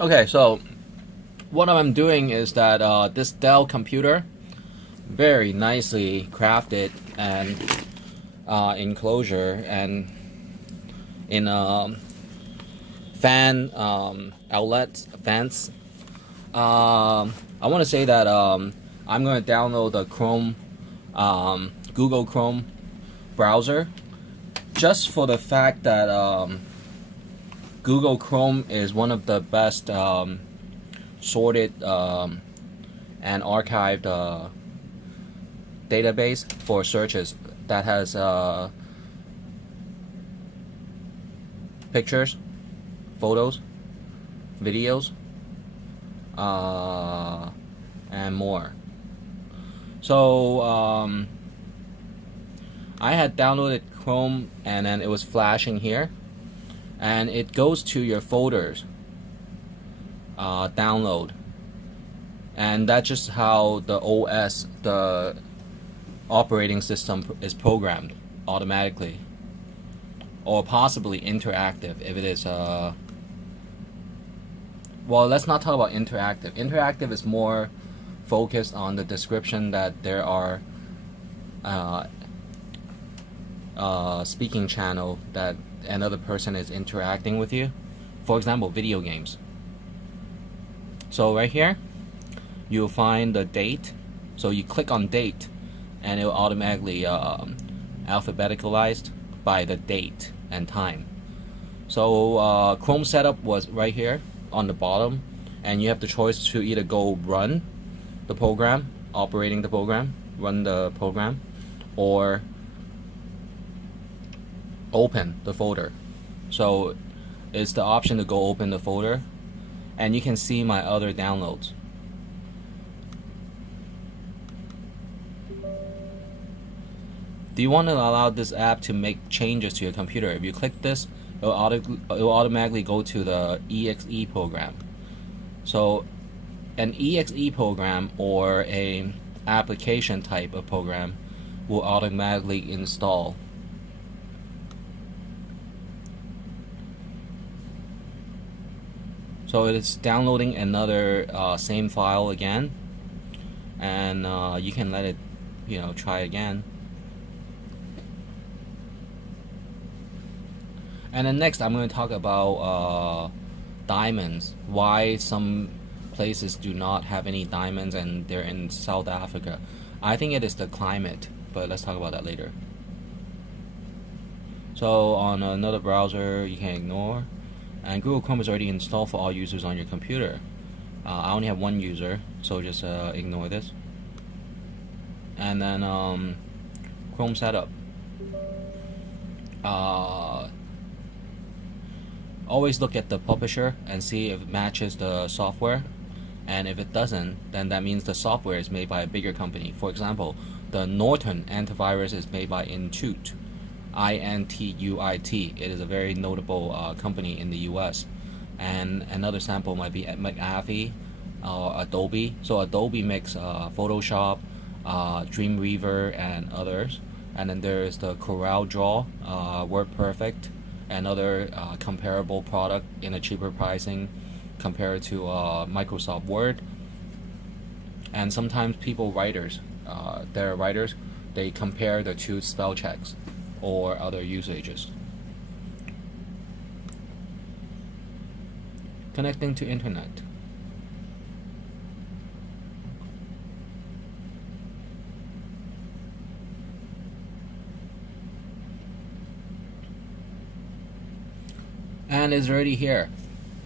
Okay, so what I'm doing is that this Dell computer, very nicely crafted and enclosure and in fan outlets fans. I want to say that I'm going to download the Chrome, Google Chrome browser, just for the fact that Google Chrome is one of the best sorted and archived database for searches that has pictures, photos, videos, and more. So I had downloaded Chrome and then it was flashing here, and it goes to your folders download, and that's just how the OS, the operating system, is programmed automatically, or possibly interactive if it is well, let's not talk about interactive. Interactive is more focused on the description that there are speaking channel that another person is interacting with you. For example, video games. So right here, you'll find the date. So you click on date, and it will automatically alphabeticalized by the date and time. So Chrome setup was right here on the bottom, and you have the choice to either go run the program, operating the program, run the program, or open the folder. So it's the option to go open the folder, and you can see my other downloads. Do you want to allow this app to make changes to your computer? If you click this, it will automatically go to the EXE program. So an EXE program, or a application type of program, will automatically install. So it is downloading another same file again, and you can let it, try again. And then next, I'm going to talk about diamonds. Why some places do not have any diamonds, and they're in South Africa. I think it is the climate, but let's talk about that later. So on another browser, you can ignore. And Google Chrome is already installed for all users on your computer. I only have one user, so just ignore this. And then Chrome setup. Always look at the publisher and see if it matches the software, and if it doesn't, then that means the software is made by a bigger company. For example, the Norton antivirus is made by Intuit, Intuit. It is a very notable company in the US. And another sample might be McAfee or Adobe. So Adobe makes Photoshop, Dreamweaver, and others. And then there's the CorelDRAW, WordPerfect, another comparable product in a cheaper pricing compared to Microsoft Word. And sometimes they're writers, they compare the two spell checks or other usages. Connecting to internet. And it's already here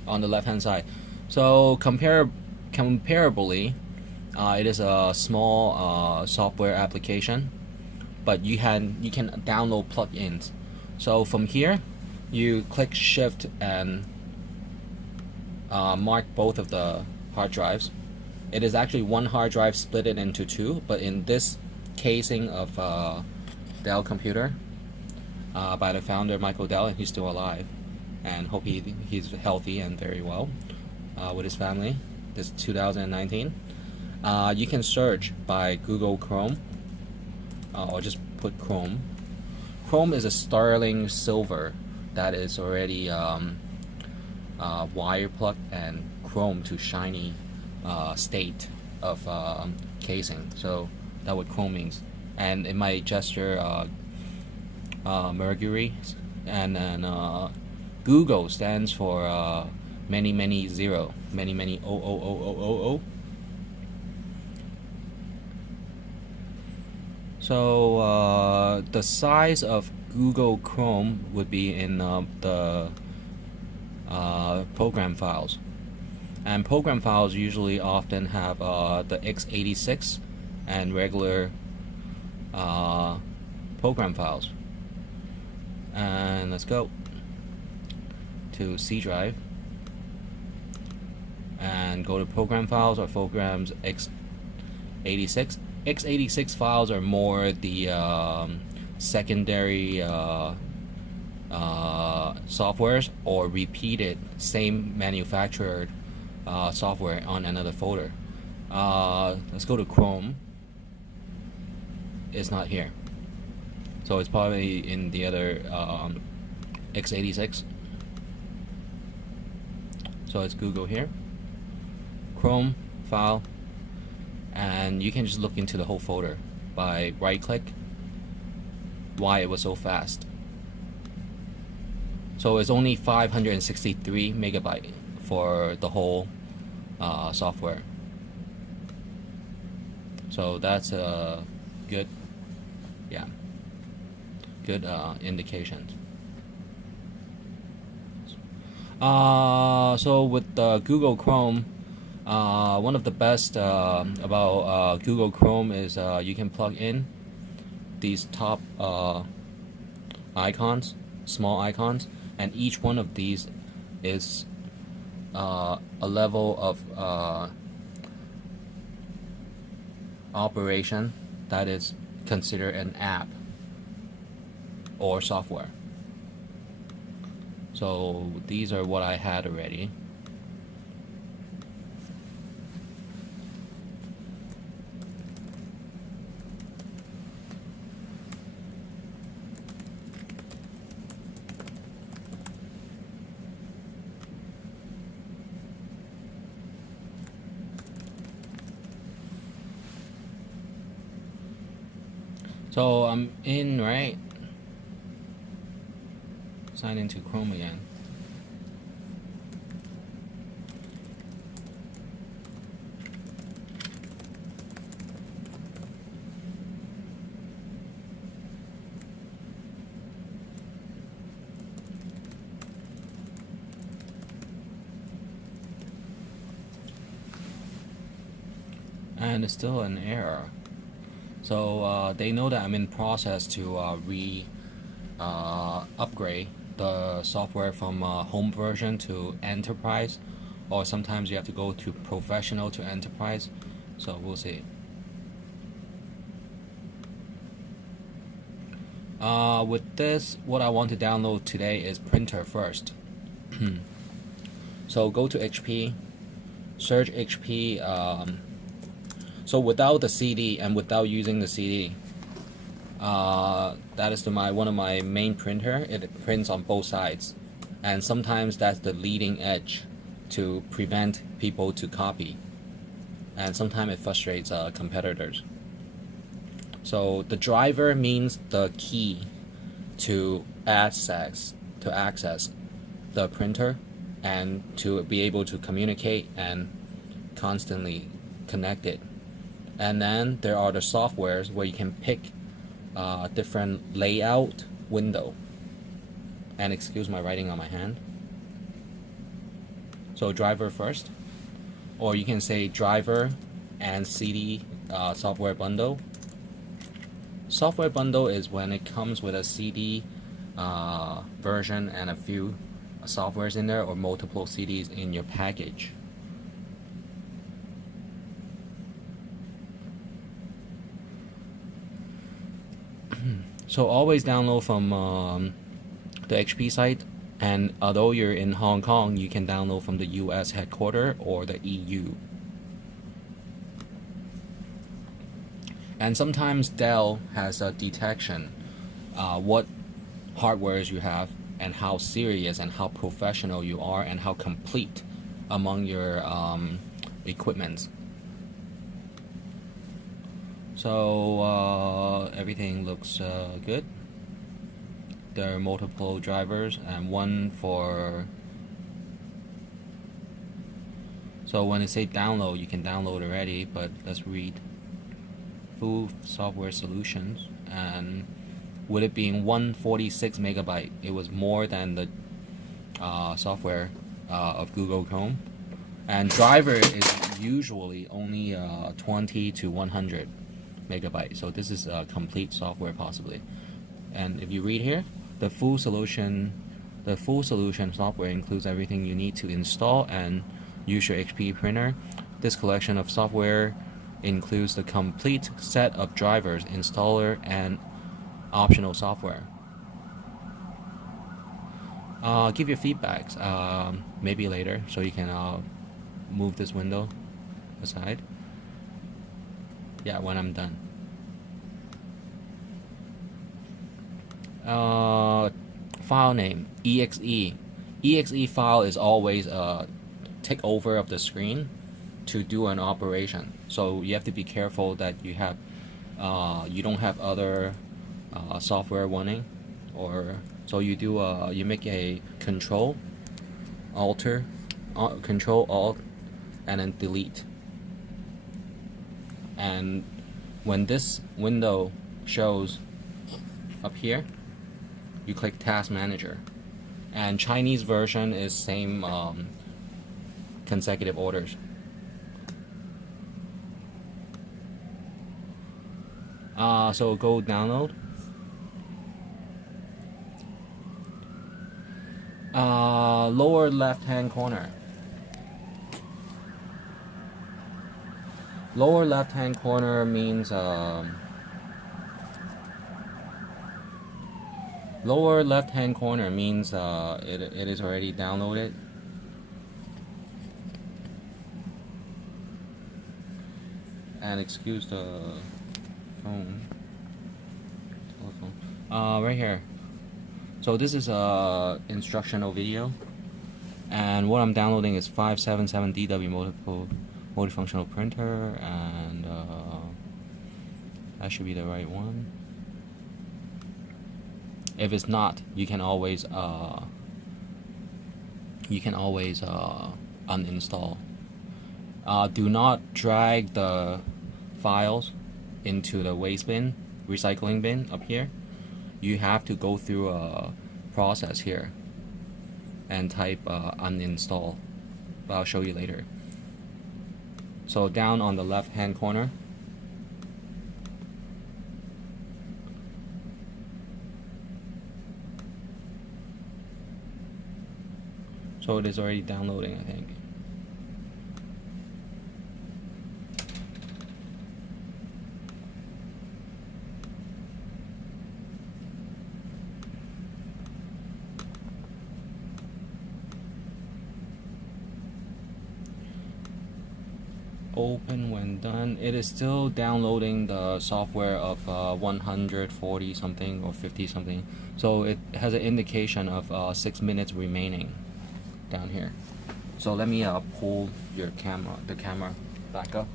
on the left hand side. So comparably, it is a small software application, but you can download plugins. So from here, you click Shift and mark both of the hard drives. It is actually one hard drive split it into two, but in this casing of Dell computer by the founder Michael Dell, and he's still alive, and hope he's healthy and very well with his family. This is 2019. You can search by Google Chrome, or just put Chrome. Chrome is a sterling silver that is already wire plug and chrome to shiny state of casing. So that what chrome means, and it might gesture Mercury, and then Google stands for many many zero, many many o o o o o o. So the size of Google Chrome would be in the program files, and program files usually often have the x86 and regular program files. And let's go to C drive and go to program files or programs x86. x86 files are more the secondary softwares or repeated same manufacturer software on another folder. Let's go to Chrome. It's not here, so it's probably in the other x86. So it's Google here, Chrome file, and you can just look into the whole folder by right click. Why it was so fast. So it's only 563 megabyte for the whole software. So that's a good, yeah, good indication. So with Google Chrome, one of the best about Google Chrome is you can plug in these top icons, small icons, and each one of these is a level of operation that is considered an app or software. So these are what I had already. So I'm in, right? Sign into Chrome again. And it's still an error. So they know that I'm in process to upgrade the software from home version to enterprise, or sometimes you have to go to professional to enterprise. So we'll see. With this, what I want to download today is printer first. So go to HP, search HP. So without the CD and without using the CD, that is one of my main printer. It prints on both sides, and sometimes that's the leading edge to prevent people to copy, and sometimes it frustrates competitors. So the driver means the key to access the printer and to be able to communicate and constantly connect it. And then there are the softwares where you can pick different layout window. And excuse my writing on my hand. So driver first, or you can say driver and CD software bundle. Software bundle is when it comes with a CD version and a few softwares in there, or multiple CDs in your package. So always download from the HP site, and although you're in Hong Kong, you can download from the US headquarters or the EU. And sometimes Dell has a detection what hardwares you have, and how serious and how professional you are and how complete among your equipment. So everything looks good. There are multiple drivers and one for. So when it say download, you can download already, but let's read. Full software solutions, and with it being 146 megabyte, it was more than the software of Google Chrome. And driver is usually only 20 to 100 megabyte, so this is a complete software possibly. And if you read here, the full solution software includes everything you need to install and use your HP printer. This collection of software includes the complete set of drivers, installer, and optional software. Give your feedbacks maybe later, so you can move this window aside. Yeah, when I'm done. File name exe. Exe file is always take over of the screen to do an operation. So you have to be careful that you have you don't have other software running, or so you do you make a control alt and then delete. And when this window shows up here, you click Task Manager. And Chinese version is same consecutive orders. So go download. Lower left hand corner. Lower left hand corner means lower left hand corner means it is already downloaded. And excuse the telephone. Right here. So this is a instructional video, and what I'm downloading is 577DW multifunctional printer, and that should be the right one. If it's not, you can always uninstall. Do not drag the files into the waste bin, recycling bin up here. You have to go through a process here and type uninstall, but I'll show you later. So down on the left hand corner, so it is already downloading, I think. Open when done. It is still downloading the software of 140 something or 50 something, so it has an indication of 6 minutes remaining down here. So let me pull the camera back up.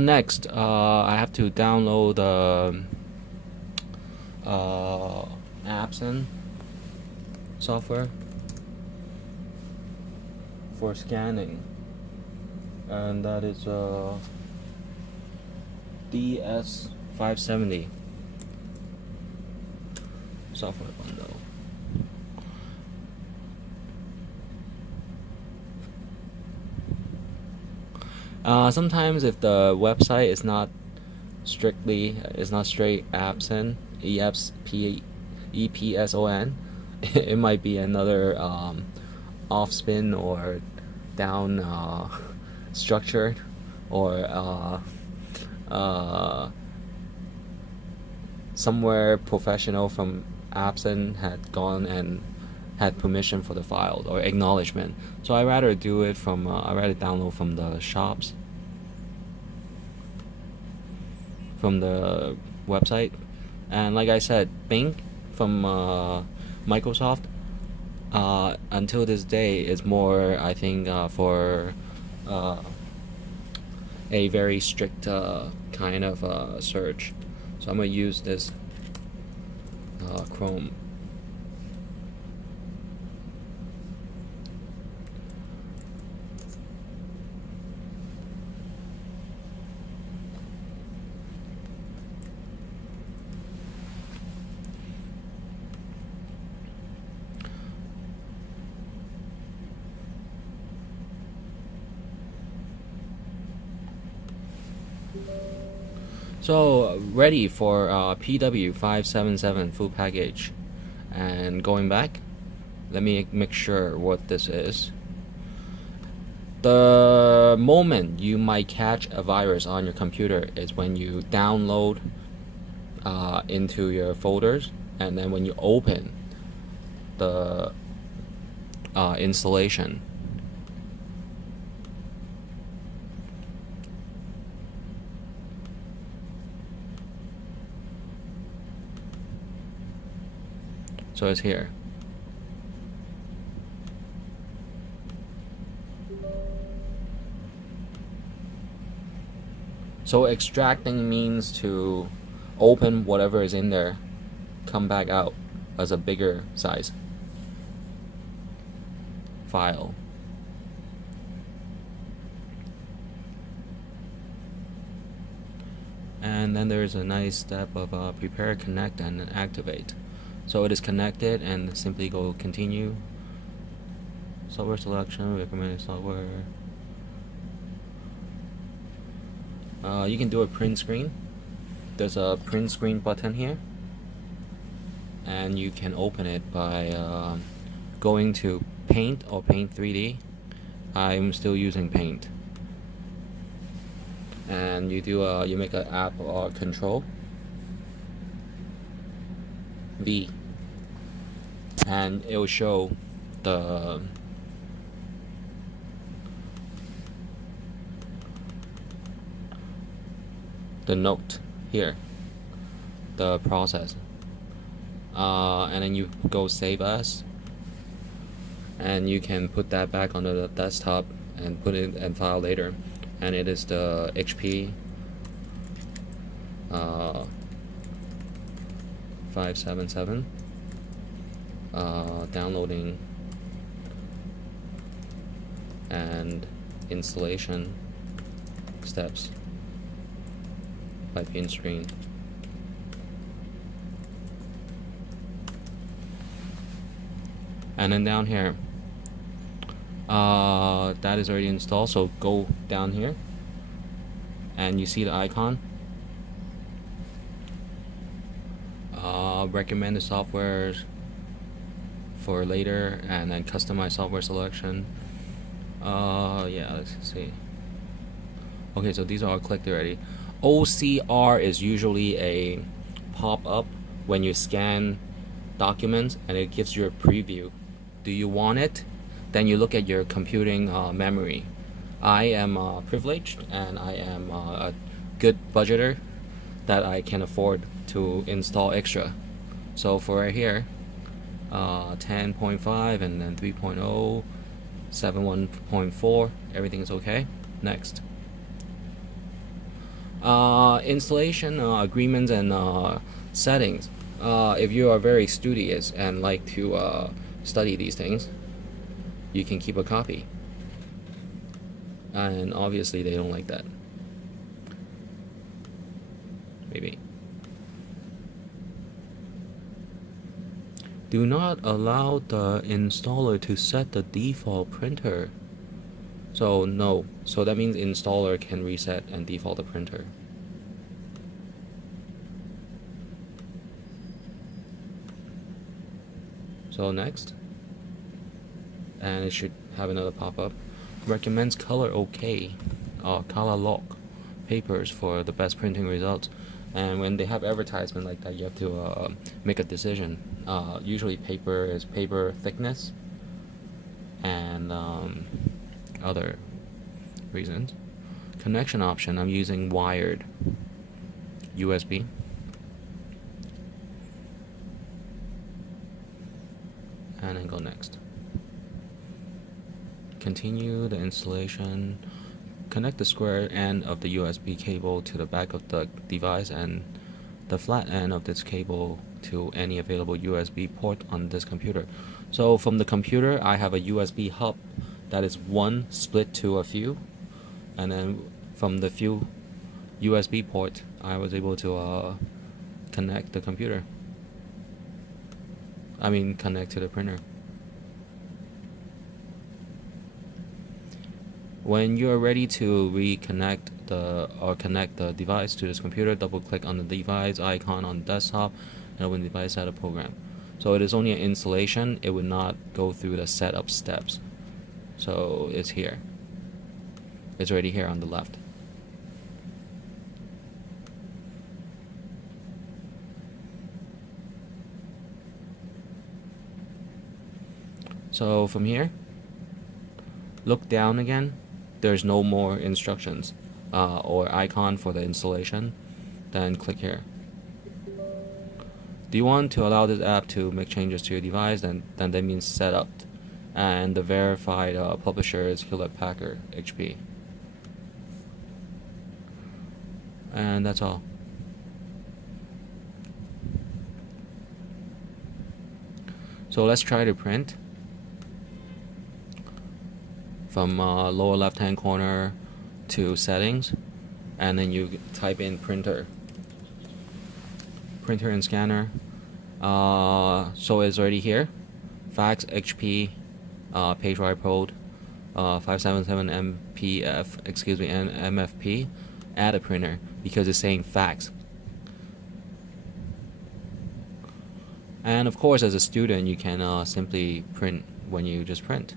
Next, I have to download Epson software for scanning, and that is DS570 software bundle. Sometimes if the website is not straight Epson, EPSON, it might be another off spin or down structured, or somewhere professional from Epson had gone and had permission for the file or acknowledgement. So I rather do it from I rather download from the shops, from the website. And like I said, Bing from Microsoft until this day is more, I think, for a very strict kind of search. So I'm gonna use this Chrome. So ready for PW577 full package. And going back, let me make sure what this is. The moment you might catch a virus on your computer is when you download into your folders, and then when you open the installation. So it's here. So extracting means to open whatever is in there, come back out as a bigger size file. And then there's a nice step of prepare, connect, and activate. So it is connected, and simply go continue. Software selection, recommended software. You can do a print screen. There's a print screen button here, and you can open it by going to Paint or Paint 3D. I'm still using Paint. And you do you make an app or control V, and it will show the note here, the process, and then you go save as, and you can put that back on the desktop and put it and file later. And it is the HP 577 downloading and installation steps by pin screen. And then down here, that is already installed, so go down here and you see the icon, recommended software for later, and then customize software selection. Yeah, let's see. Okay, so these are all clicked already. OCR is usually a pop-up when you scan documents, and it gives you a preview. Do you want it? Then you look at your computing memory. I am privileged, and I am a good budgeter that I can afford to install extra. So for right here, 10.5 and then 3.0, 7.1.4, everything is okay. Next. Installation agreements and settings. If you are very studious and like to study these things, you can keep a copy. And obviously they don't like that. Maybe. Do not allow the installer to set the default printer. So no. So that means installer can reset and default the printer. So next. And it should have another pop-up. Recommends color OK, color lock papers for the best printing results. And when they have advertisement like that, you have to make a decision. Usually paper is paper thickness and other reasons. Connection option, I'm using wired USB. And then go next. Continue the installation. Connect the square end of the USB cable to the back of the device and the flat end of this cable to any available USB port on this computer. So from the computer, I have a USB hub that is one split to a few, and then from the few USB port, I was able to connect the computer. I mean, connect to the printer. When you're ready to reconnect or connect the device to this computer, double click on the device icon on desktop and open the device setup program. So it is only an installation, it would not go through the setup steps. So it's here. It's already here on the left. So from here, look down again. There's no more instructions or icon for the installation. Then click here. Do you want to allow this app to make changes to your device? Then that means setup. And the verified publisher is Hewlett-Packard HP. And that's all. So let's try to print. From lower left hand corner to settings, and then you type in printer and scanner. So it's already here. Fax HP PageWide Pro 577 MPF, and MFP. Add a printer because it's saying fax. And of course, as a student, you can simply print when you just print.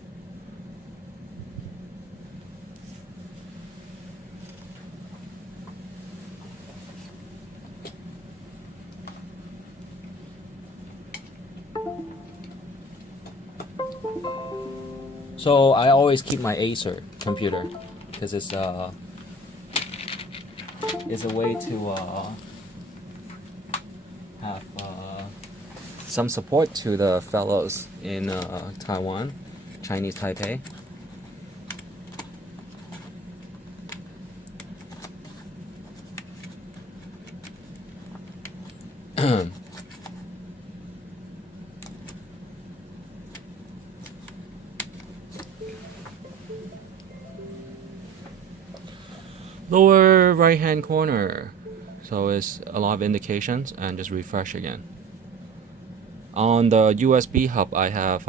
So I always keep my Acer computer because it's a way to have some support to the fellows in Taiwan, Chinese Taipei. Lower right hand corner, so it's a lot of indications, and just refresh again. On the USB hub, I have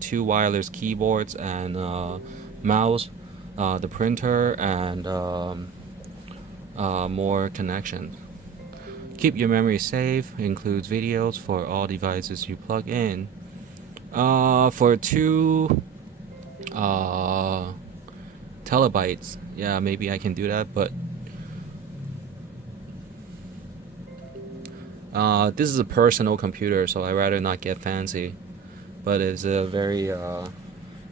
2 wireless keyboards and mouse, the printer, and more connections. Keep your memory safe, includes videos for all devices you plug in. For 2 terabytes, yeah, maybe I can do that, but this is a personal computer, so I'd rather not get fancy, but it's a very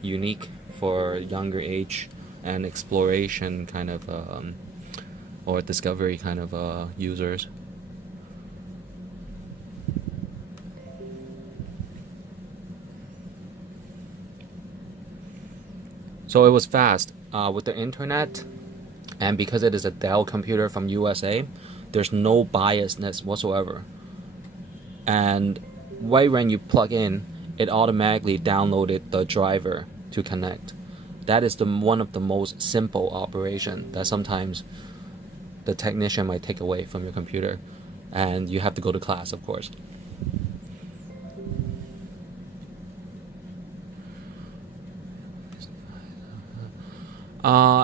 unique for younger age and exploration kind of or discovery kind of users. So it was fast with the internet, and because it is a Dell computer from USA, there's no biasness whatsoever. And right when you plug in, it automatically downloaded the driver to connect. That is one of the most simple operation that sometimes the technician might take away from your computer, and you have to go to class, of course.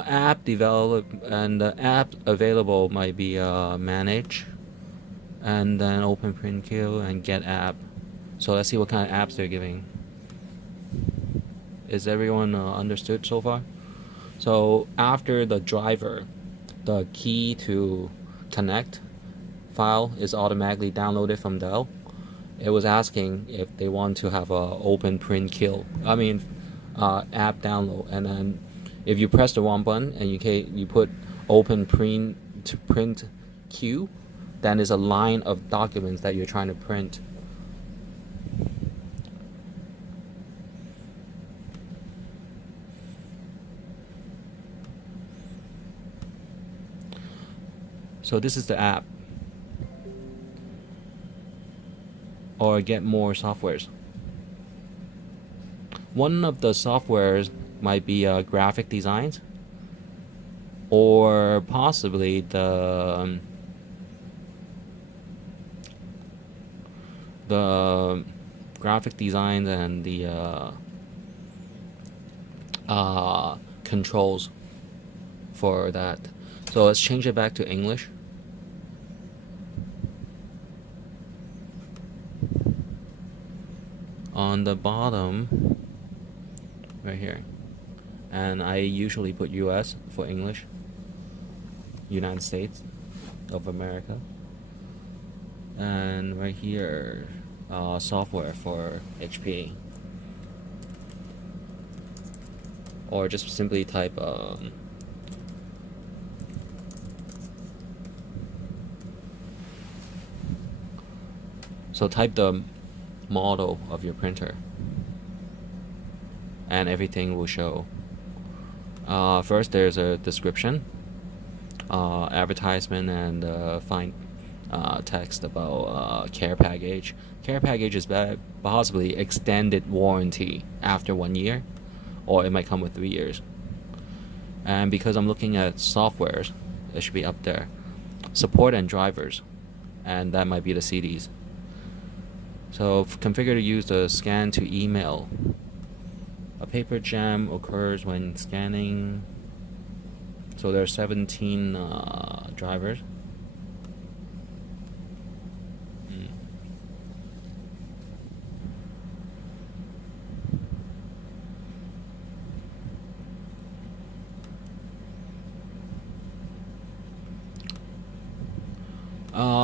App develop, and the app available might be manage, and then open print queue and get app. So let's see what kind of apps they're giving. Is everyone understood so far? So after the driver, the key to connect, file is automatically downloaded from Dell. It was asking if they want to have a open print kill. App download, and then if you press the wrong button and you put open print to print queue, then there's a line of documents that you're trying to print. So this is the app. Or get more softwares. One of the softwares might be graphic designs, or possibly the graphic designs and the controls for that. So let's change it back to English. On the bottom, right here, and I usually put US for English, United States of America, and right here, software for HP, or just simply type so type the model of your printer and everything will show. First there's a description, advertisement, and fine text about care package. Care package is possibly extended warranty after 1 year, or it might come with 3 years. And because I'm looking at softwares, it should be up there. Support and drivers, and that might be the CDs. So configure to use the scan to email. A paper jam occurs when scanning. So there are 17 drivers.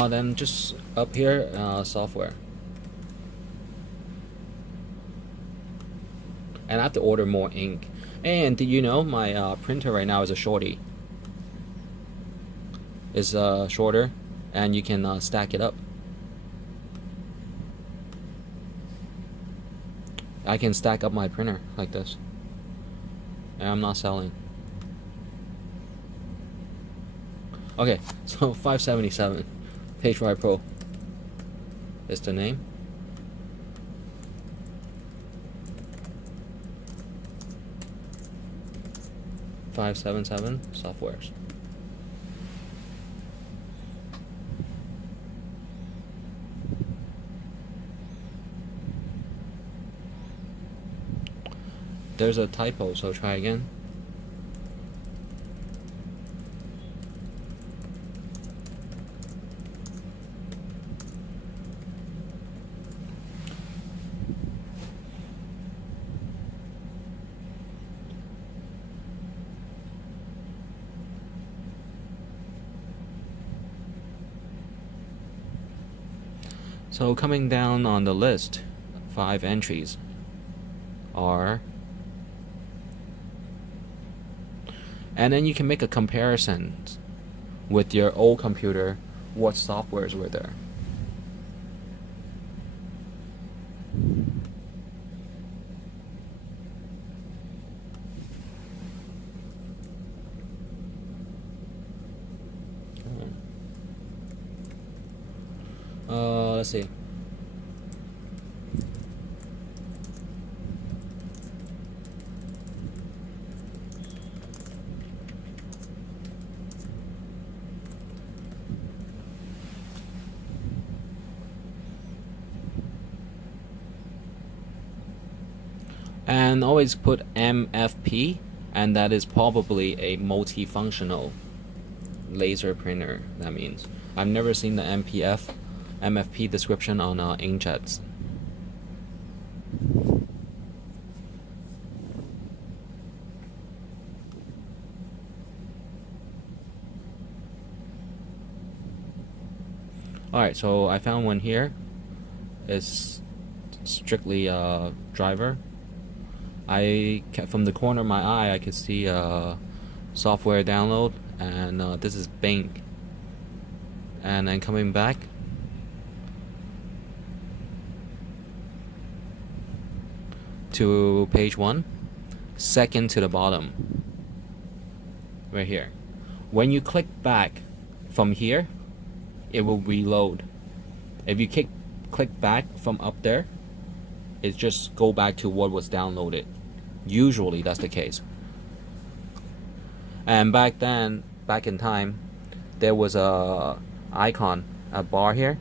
Then just up here, software. And I have to order more ink. And did you know my printer right now is a shorty? It's shorter, and you can stack it up. I can stack up my printer like this, and I'm not selling. Okay, so 577 PageWrite Pro is the name. .577 softwares. There's a typo, so try again. So coming down on the list, 5 entries are, and then you can make a comparison with your old computer, what softwares were there. Let's see. And always put MFP, and that is probably a multifunctional laser printer. That means I've never seen the MFP description on inkjets. Alright, so I found one here. It's strictly driver. From the corner of my eye, I could see software download, and this is Bing. And then coming back, to page 1, second to the bottom, right here. When you click back from here, it will reload. If you click back from up there, it just go back to what was downloaded. Usually that's the case. And back then, back in time, there was a icon, a bar here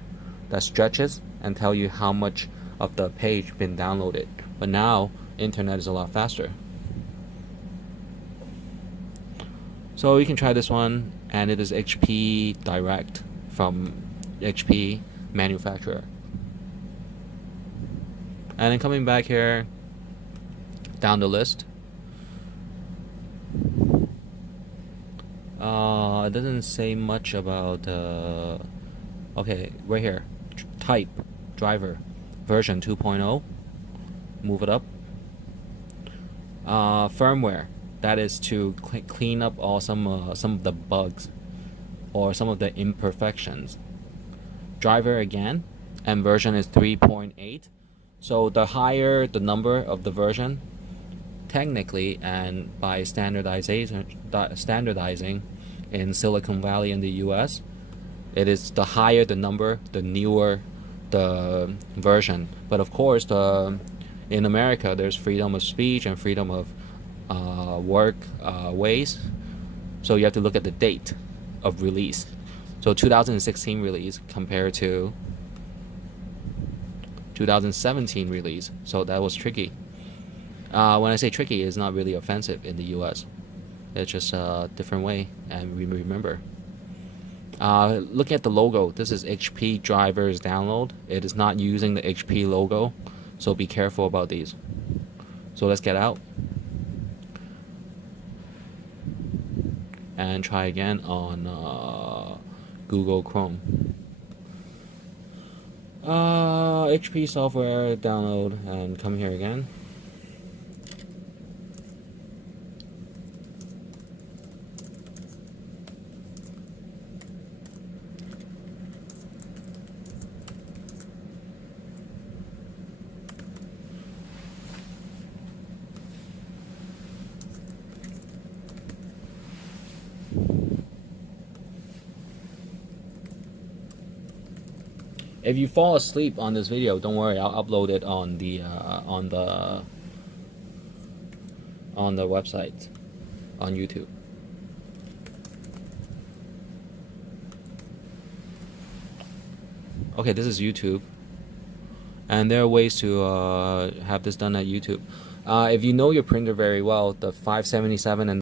that stretches and tell you how much of the page been downloaded. But now internet is a lot faster. So you can try this one, and it is HP Direct from HP manufacturer. And then coming back here, down the list, it doesn't say much about okay, right here, type, driver, version 2.0, move it up. Firmware, that is to clean up some of the bugs or some of the imperfections. Driver again, and version is 3.8. So the higher the number of the version, technically, and by standardizing in Silicon Valley in the US, it is the higher the number, the newer the version. But of course, in America, there's freedom of speech and freedom of work ways. So you have to look at the date of release. So 2016 release compared to 2017 release. So that was tricky. When I say tricky, it's not really offensive in the US. It's just a different way, and we remember. Looking at the logo, this is HP drivers download. It is not using the HP logo, so be careful about these. So let's get out and try again on Google Chrome. HP software download, and come here again. If you fall asleep on this video, don't worry, I'll upload it on the website, on YouTube. Okay, this is YouTube, and there are ways to have this done at YouTube. If you know your printer very well, the 577 and